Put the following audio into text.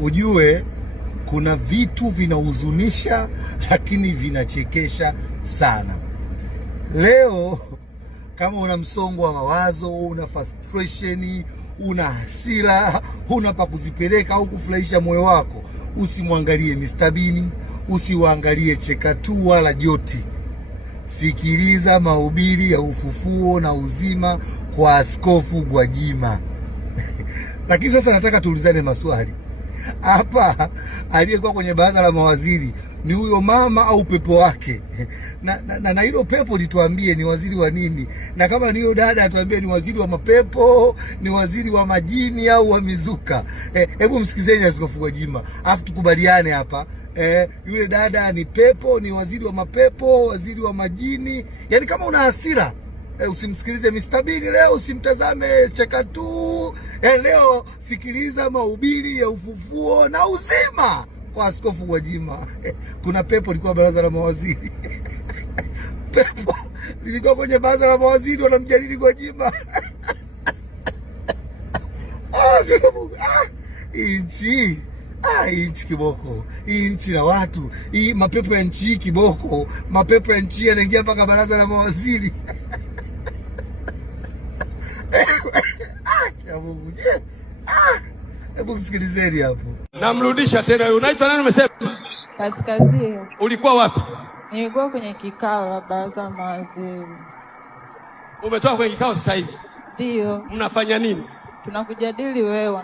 ujue kuna vitu vinahuzunisha lakini vinachekesha sana. Leo kama una msongo wa mawazo, una frustration, una hasira, una pa kuzipeleka au kufurahisha moyo wako, usimwangalie Mr. Bean, usiwaangalie Cheka Tu wala Joti. Sikiliza mahubiri ya ufufuo na uzima kwa Askofu Gwajima. Lakini sasa nataka tuulizane maswali. Hapa aliyekuwa kwenye baraza la mawaziri ni huyo mama au pepo wake? Na hilo pepo lituambie ni waziri wa nini, na kama ni huyo dada atuambie ni waziri wa mapepo, ni waziri wa majini au wa mizuka. Hebu msikizeni Askofu Gwajima afu tukubaliane hapa. Yule dada ni pepo, ni waziri wa mapepo, waziri wa majini? Yaani kama una hasira usimsikilize Mr. Bean leo, usimtazame Cheka Tu. Leo sikiliza mahubiri ya ufufuo na uzima kwa Askofu Gwajima. Kuna pepo lilikuwa baraza la mawaziri. Pepo lilikuwa kwenye baraza la mawaziri wanamjadili Gwajima. Inchi inchi kiboko, inchi na watu, mapepo ya nchi kiboko, mapepo ya nchi yanaingia mpaka baraza la mawaziri. Hebu msikilizeni hapo. Namrudisha tena yule. Unaitwa nani umesema? Kaskazini. Ulikuwa wapi? Nilikuwa kwenye kikao la baraza la mawaziri. Umetoka kwenye kikao sasa hivi? Ndio. Mnafanya nini? Tunakujadili wewe.